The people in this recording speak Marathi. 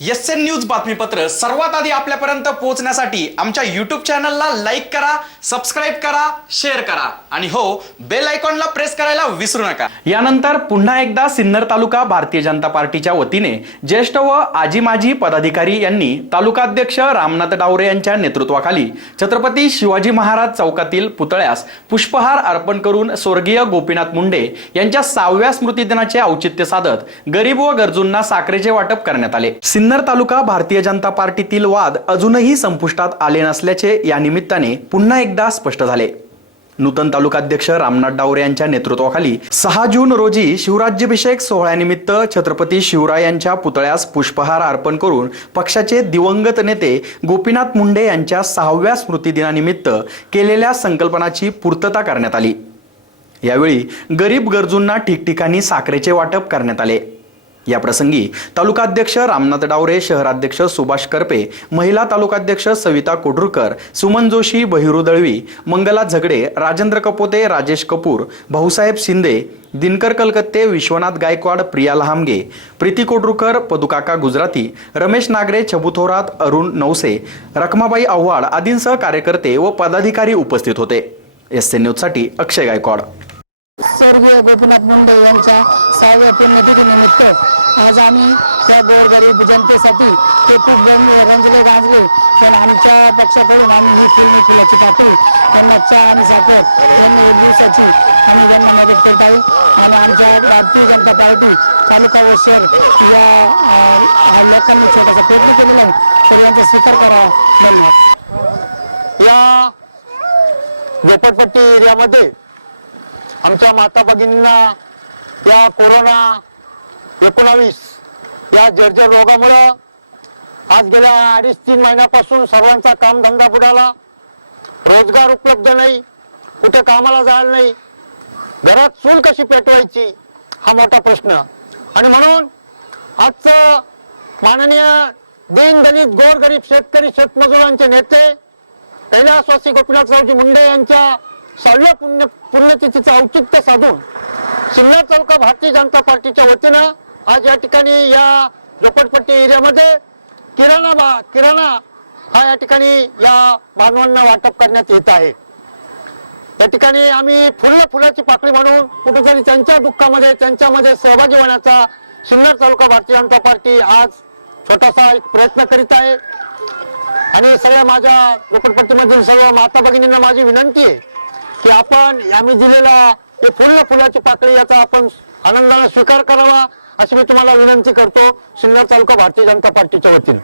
एस एन न्यूज बातमीपत्र सर्वात आधी आपल्यापर्यंत पोहोचण्यासाठी आमच्या युट्यूब चॅनलला लाईक करा सबस्क्राईब करा शेअर करा. आणि हो बेल आयकॉनला प्रेस करायला विसरू नका. यानंतर पुन्हा एकदा सिन्नर तालुका भारतीय जनता पार्टीच्या वतीने ज्येष्ठ व आजी माजी पदाधिकारी यांनी तालुकाध्यक्ष रामनाथ डावरे यांच्या नेतृत्वाखाली छत्रपती शिवाजी महाराज चौकातील पुतळ्यास पुष्पहार अर्पण करून स्वर्गीय गोपीनाथ मुंडे यांच्या सहाव्या स्मृती दिनाचे औचित्य साधत गरीब व गरजूंना साखरेचे वाटप करण्यात आले. सिन्नर तालुका भारतीय जनता पार्टीतील वाद अजूनही संपुष्टात आले नसल्याचे या निमित्ताने पुन्हा एकदा स्पष्ट झाले. नूतन तालुकाध्यक्ष रामनाथ डावरे यांच्या नेतृत्वाखाली सहा जून रोजी शिवराज्याभिषेक सोहळ्यानिमित्त छत्रपती शिवराय यांच्या पुतळ्यास पुष्पहार अर्पण करून पक्षाचे दिवंगत नेते गोपीनाथ मुंडे यांच्या सहाव्या स्मृतिदिनानिमित्त केलेल्या संकल्पनाची पूर्तता करण्यात आली. यावेळी गरीब गरजूंना ठिकठिकाणी साखरेचे वाटप करण्यात आले. या प्रसंगी तालुकाध्यक्ष रामनाथ डावरे शहराध्यक्ष सुभाष करपे महिला तालुकाध्यक्ष सविता कोडुरकर सुमन जोशी बहिरू दळवी मंगला झगडे राजेंद्र कपोते राजेश कपूर भाऊसाहेब शिंदे दिनकर कलकत्ते विश्वनाथ गायकवाड प्रिया लहामगे प्रीती कोडरुकर पदुकाका गुजराती रमेश नागरे छबू थोरात अरुण नवसे रखमाबाई आव्हाड आदींसह कार्यकर्ते व पदाधिकारी उपस्थित होते. एस एन न्यूजसाठी अक्षय गायकवाड. स्वर्गीय गोपीनाथ मुंडे यांच्या सहाव्या पुण्यतिथीनिमित्त आज आम्ही या गोरगरीब जनतेसाठी ते खूप रंजले गांजले पण आमच्या पक्षाकडून आम्ही ही फुलणी फुलाची पाकळी त्यांना चहा आणि साखर यांनी एक दिवसाची आम्ही त्यांना मदत करत आहे. आणि आमच्या भारतीय जनता पार्टी तालुका व शहर या लोकांनी छोटासा प्रयत्न केलेला आहे. तर यांचा स्वीकार करावा धन्यवाद. या झोपडपट्टी एरियामध्ये आमच्या माता भगिनींना या कोरोना एकोणावीस या जर्जर रोगामुळं आज गेल्या अडीच तीन महिन्यापासून सर्वांचा कामधंदा बुडाला. रोजगार उपलब्ध नाही कुठे कामाला जायला नाही. घरात चूल कशी पेटवायची? हा मोठा प्रश्न. आणि म्हणून आजचं माननीय दीनदलित गोरगरीब शेतकरी शेतमजुरांचे नेते कैलासवासी गोपीनाथरावजी मुंडे यांच्या सहाव्या पुण्य पुण्यतिथीचं औचित्य साधून सिन्नर तालुका भारतीय जनता पार्टीच्या वतीनं आज या ठिकाणी या झोपडपट्टी एरियामध्ये किराणा बा किराणा हा या ठिकाणी या बांधवांना वाटप करण्यात येत आहे. या ठिकाणी आम्ही फुल्ल फुलाची पाकळी म्हणून कुठेतरी त्यांच्या दुःखामध्ये त्यांच्यामध्ये सहभागी होण्याचा सिन्नर तालुका भारतीय जनता पार्टी आज छोटासा एक प्रयत्न करीत आहे. आणि सगळ्या माझ्या झोपडपट्टीमधील सर्व माता भगिनींना माझी विनंती आहे की आपण यामी दिलेला हे फुल फुलाची पाकळी याचा आपण आनंदाने स्वीकार करावा अशी मी तुम्हाला विनंती करतो. सिन्नर तालुका भारतीय जनता पार्टीच्या वतीनं.